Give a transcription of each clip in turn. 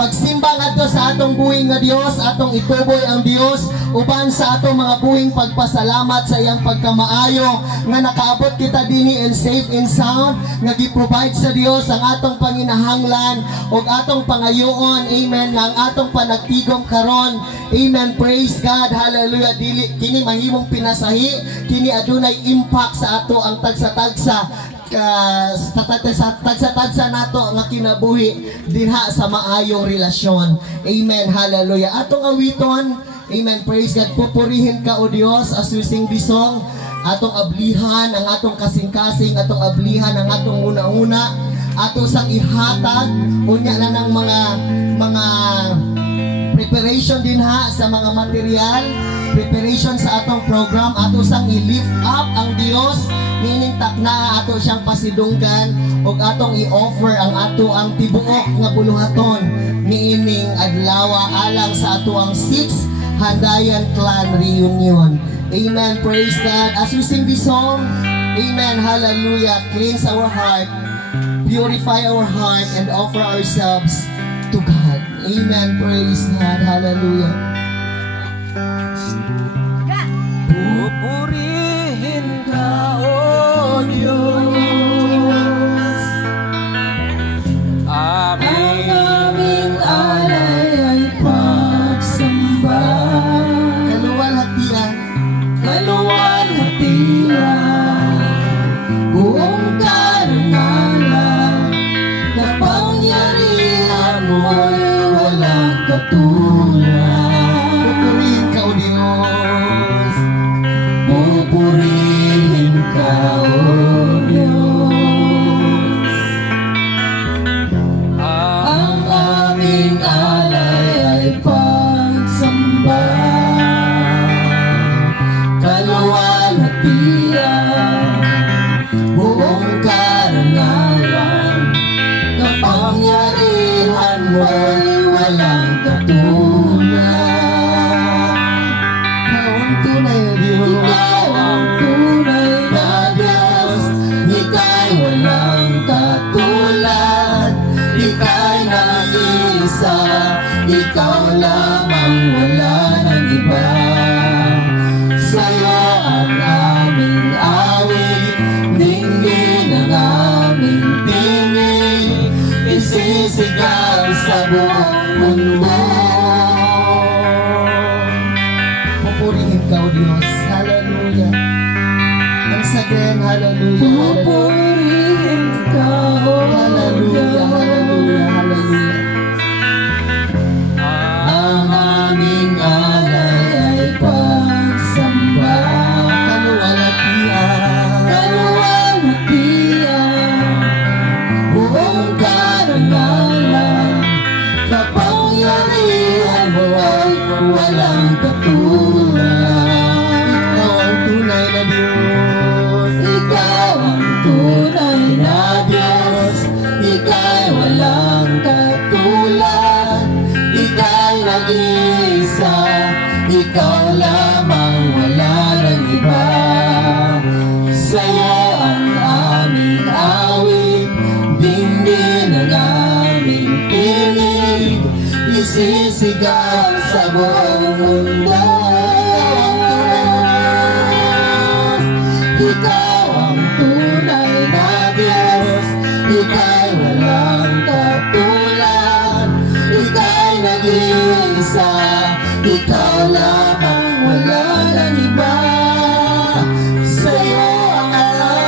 pagsimba ngadto sa atong buhing nga Dios, atong ituboy ang Dios uban sa atong mga buhing pagpasalamat sa iyang pagkamaayo nga nakaabot kita dinhi and safe and sound, nga gi-provide sa Dios ang atong panginahanglan ug atong pangayoon. Amen. Nga ang atong panagtigom karon. Amen. Praise God. Hallelujah. Dili kini mahimong pinasahi, kini adunay impact sa ato ang tagsa-tagsa tagsa nato nga kinabuhi dinha sa maayong relasyon. Amen. Hallelujah. Atong awiton, amen, praise God, pupurihin ka o Dios as we sing this song. Atong ablihan ang atong kasing-kasing, atong ablihan ang atong una-una, ato sang ihatag unya na ng mga preparation din ha sa mga material, preparation sa atong program, ato sang i-lift up ang Dios, meaning takna ato siyang pasidunggan ug atong i-offer ang ato ang tibuok nga buluhaton meaning adlaw alang sa ato ang 6th Handayan Clan Reunion. Amen. Praise God. As we sing this song, amen, hallelujah, cleanse our heart, purify our heart, and offer ourselves to God. Amen. Praise God. Hallelujah. Pupurihin ka, O Diyos, aming alay ay pagsamba. Kaluwalhatian, kaluwalhatian, buong karangalan, kapangyarihan mo'y walang katulad. pupurihin ka o Diyos. Pupurihin ka, O Diyos, ang aming alay ay pagsamba. Kaluwalhatian, buong karangalan, kapangyarihan mo'y walang katulad. Ikaw ang tunay na Diyos. Ikaw ang tunay na Diyos, ika'y walang katulad, ika'y nag-iisa, ikaw lamang, wala nang iba. Sa'yo ang aming awit, dinggin ang aming tingin, isisigaw sa buong mundo. Pupurihin ka o Diyos. Hallelujah. Once again, hallelujah. Pupurihin ka, O Hallelujah. Hallelujah. Hallelujah. ang aming alay ay pagsamba. Kaluwalhatian, Kaluwalhatian, buong karangalan, kapangyarihan mo ay walang katulad. ikaw ang tunay na Diyos. Ikaw ang tunay na Diyos, ika'y walang katulad, ika'y nag-iisa, ikaw lamang, wala nang iba. Sa'yo ang aming awit, dinggin ang aming tinig, isisigaw sa buong mundo. Ikaw ang tunay na Diyos, ika'y walang katulad, ika'y nag-iisa, ikaw lamang, wala nang iba. Sa'yo ang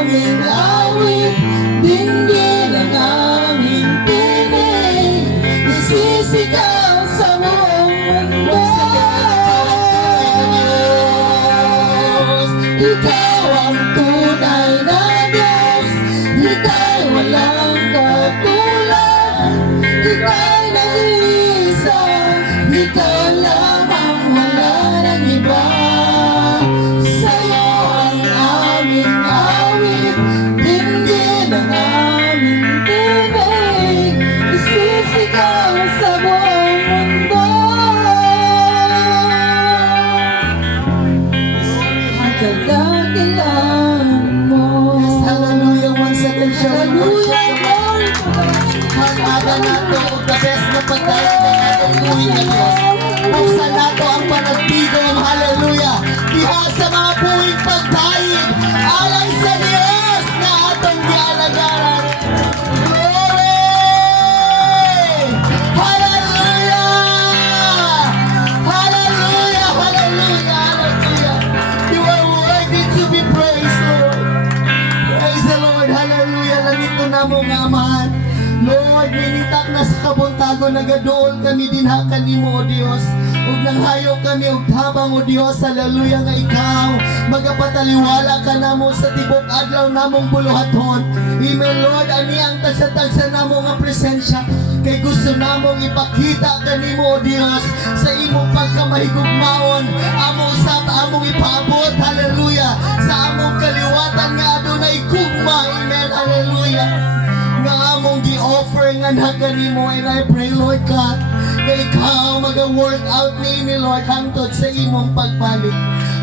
aming awit, dinggin ang aming tinig, isisigaw sa buong mundo. Ikaw ang tunay na Diyos, ika'y walang katulad, ika'y nag-iisa, ikaw lamang, wala nang iba. Sa'yo ang aming awit, dinggin ang aming tinig, isisigaw sa buong mundo. Kalagit pagdahil ng atong buhay nga Diyos. Buksan nato ang panagtigom, hallelujah, diha sa mga buhing pagdahil, alay sa Diyos na atong gialagaran. Glory! Hallelujah! Hallelujah! Hallelujah! Hallelujah! You are worthy to be praised, Lord. Praise the Lord. Hallelujah. Langito na mo nga, amahan. Lord, ninitak na sa kabuntago, nagadool kami din ha kanimo, O Diyos. Ug nanghayo kami og tabang, O Diyos, hallelujah, nga ikaw magapataliwala ka namo sa tibok adlaw namong buluhaton. Amen, Lord, ani ang tagsa-tagsa namo nga presensya, kay gusto namong ipakita kanimo, O Diyos, sa imong pagkamahigugmaon, amo usab among ipaabot, hallelujah, sa among kaliwatan nga adunay gugma, amen, hallelujah, nga among gi-offer nga naganimo. And I pray, Lord God, na ikaw mag-work out ni Lord hangtod sa imong pagbalik.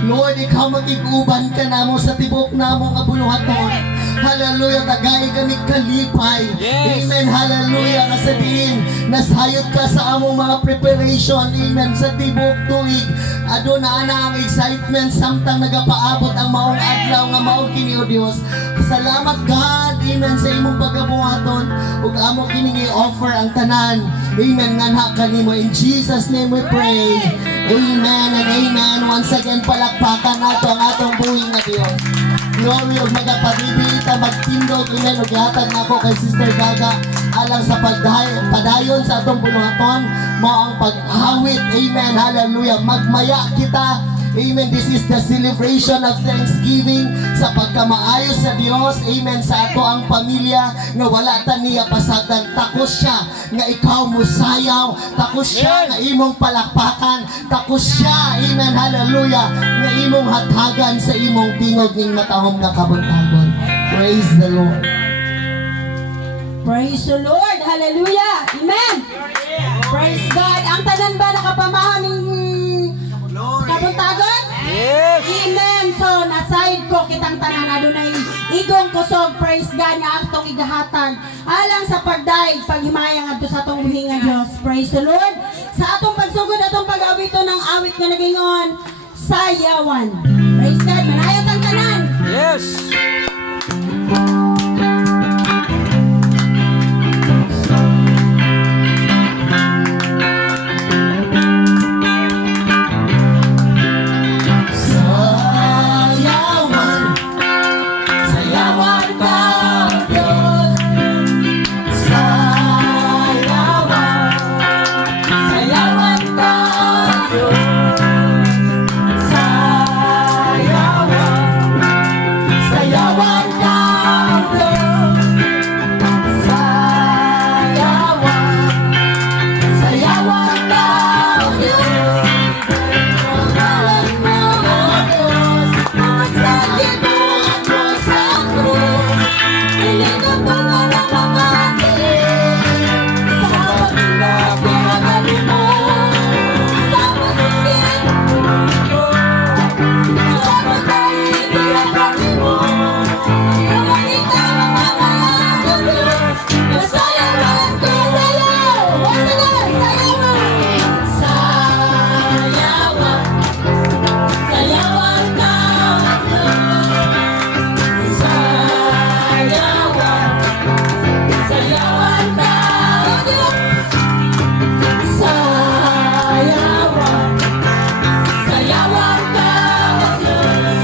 Lord, ikaw magiguban ka namo sa tibok namong abuluhaton. Hallelujah, tagay kami kalipay. Yes. Amen, hallelujah, kasabihin, nasayot ka sa among mga preparation. Amen, sa tibok tuig. Ado na ang excitement samtang nagapaabot ang maong adlaw nga mao kini, O Dios. Salamat God, amen, sa imong pagabuhaton ug amo kini i-offer ang tanan. Amen, nga kanimo, in Jesus name we pray. Amen and amen. Once again, palakpakan nato ang atong buhing na Dios. Glory ug magapabibita magtindog, amen, ug gihatag nako kay Sister Gaga alang sa padayon sa atong buluhaton mao ang paghawit, amen, hallelujah, magmaya kita. Amen. This is the celebration of Thanksgiving sa pagkamaayo sa Dios. Amen. Sa ato ang pamilya nga wala ta niya pasagdan. Takos siya nga ikaw musayaw. Takos siya nga imong palakpakan. Takos siya, amen, hallelujah, nga imong hatagan sa imong tingog ning matahom nga kabuntagon. Praise the Lord. Praise the Lord. Hallelujah. Amen. Praise God. Ang tanan ba nakapamahan ng kabuntagon? Yes! Amen. So, naside ko kitang tanan adunay igong kusog, praise God, nga atong igahatag alang sa pagdaig paghimayang adto sa atong buhi nga Dios. Praise the Lord. Sa atong pagsugod atong pag-awito ng awit nga nagingon, sayawan. Praise God. Manayat ang tanan. Yes! Sayawan, sayawan ka, Diyos. Sayawan, sayawan ka, Diyos. Sayawan, sayawan ka, Diyos. Sayawan, sayawan ka, Diyos. Pangalan mo, O Diyos, sa gibuhat mo sa krus. Iligang pangalan ng atin, sa pagkakagaling mo, sa masigit, sa pagkakagaling mo, pagkakita ng mga ng Diyos. Masayawan ko, sayaw! Once again, sayawan! Sayawan, sayawan ka, Diyos. Sayawan, sayawan ka, Diyos. Sayawan, sayawan ka, Diyos.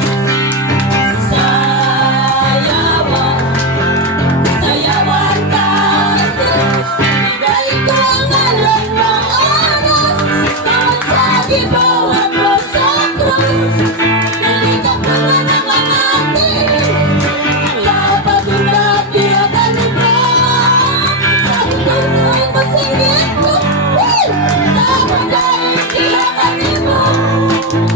Sayawan, sayawan ka, Diyos. Ibigay ko ang alon ng oras, bawat sa gibuhat mo sa krus. Nilikap mo na ng mga atin, sa pagsunod pinagaling mo. Sa higos mo'y masigit mo, sa pagkain pinagaling mo.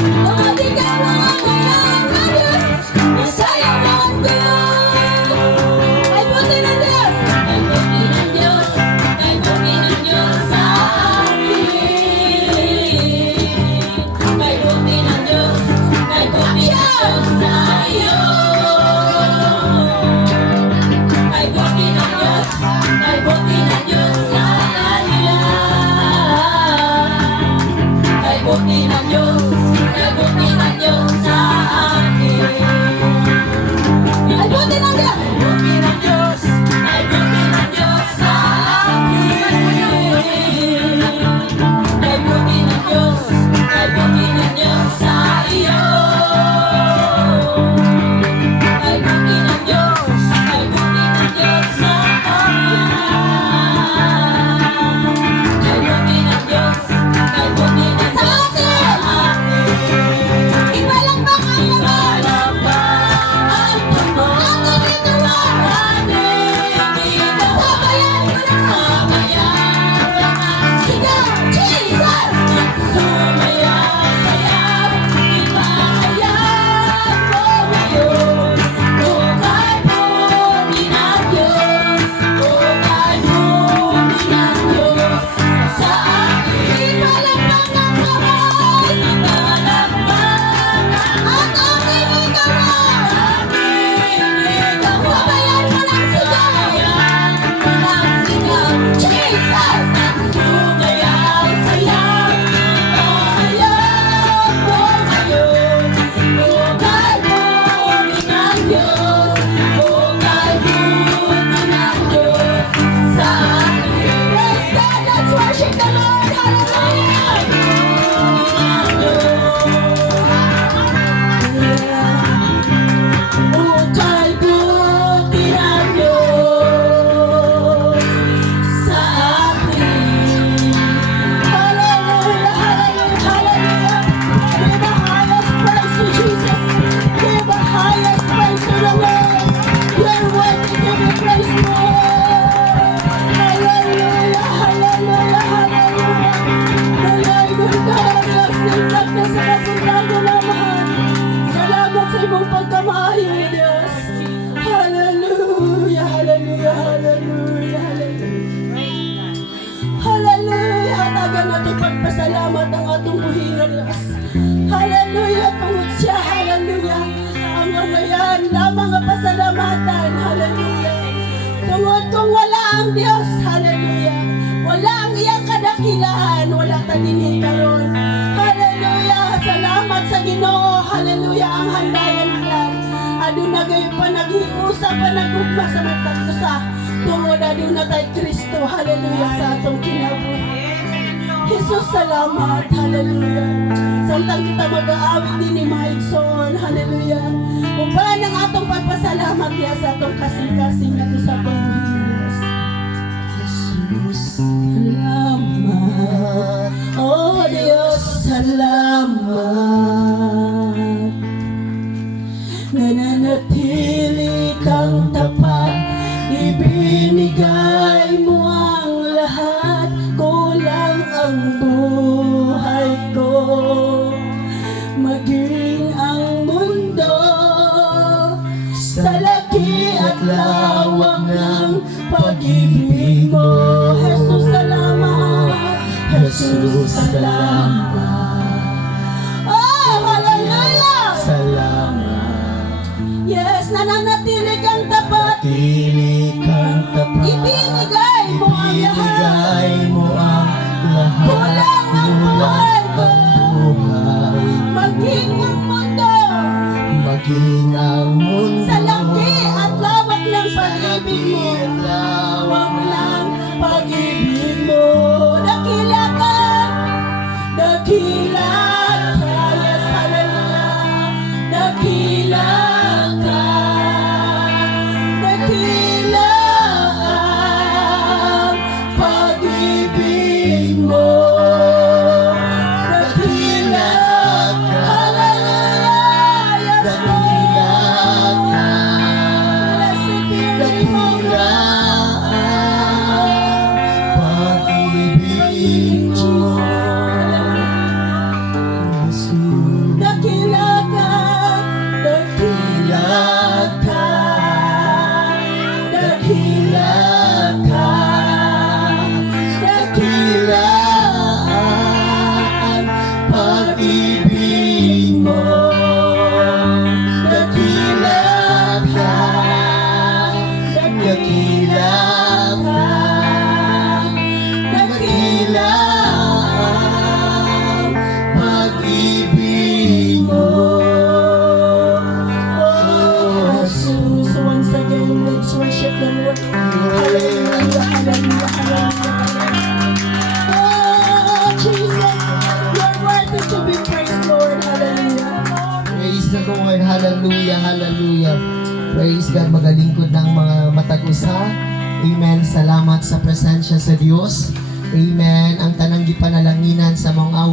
Tumatigaw ang mga Diyos, masayawan ko. Ay buti ng Diyos, ay buti ng Diyos, ay buti ng Diyos sa akin. Ay buti ng Diyos, ay buti ng Diyos sa iyo. Ay buti ng Diyos, ay buti ng Diyos sa kanya. dagan atong pagpasalamat ang atong buhingan, Diyos. Hallelujah, tungod siya, hallelujah. Ang ngayon, lamang ang pasalamatan, hallelujah. Tungod kung wala ang Diyos, hallelujah. Wala ang iyang kadakilaan, wala ta dinhi karon. Hallelujah, salamat sa Ginoo, hallelujah. Ang handayan lang, aduna gayon pa naghiusap pa nagugma sa matagtusa. Tungod aduna kay Kristo, hallelujah, sa atong kinabuhi. Jesus, salamat, hallelujah. Samtang kita mag-aawit din ni Maigsoon, hallelujah. Uban ang atong pagpasalamat niya sa atong kasing-kasing at sa atong Diyos. Salamat, oh Diyos, salamat. Nananatili kang tapat, ibinigay mo ang lahat, kulang ang buhay ko. Maging ang mundo sa laki at lawak ng pag-ibig mo. Jesus, salamat. Jesus, salamat. Oh, hallelujah! Salamat, Yes, nananatili kang tapat. pili kang tapat, Ibinigay mo ang lahat. ibinigay mo ang lahat, Kulang ang buhay ko. buhay, Maging ang mundo maging ang mundo, sa laki at lawak ng pag-ibig mo. lawak Ng pag-ibig mo. Dakila ka, dakila ka. Yes, hallelujah. Dakila ka, dakila ang pag-ibig mo. Dakila, hallelujah. Yes, dakila ka, blessed be your name, O dakila God. ang pag-ibig mo. Jesus, Dakila ka, dakila ka, dakila ka, dakila ang pag-ibig mo. Dakila ka, dakila ka, dakila ang pag-ibig mo. Oh, Jesus. So once again, let's worship the Lord. Hallelujah, hallelujah, hallelujah. Oh, Jesus, you're worthy to be praised, Lord. Hallelujah. Praise the Lord. Hallelujah, hallelujah. Praise God. Magalingkod ng mga matag-usa. Amen. Salamat sa presensya sa Diyos. Amen. Ang tanang gipanalanginan sa mga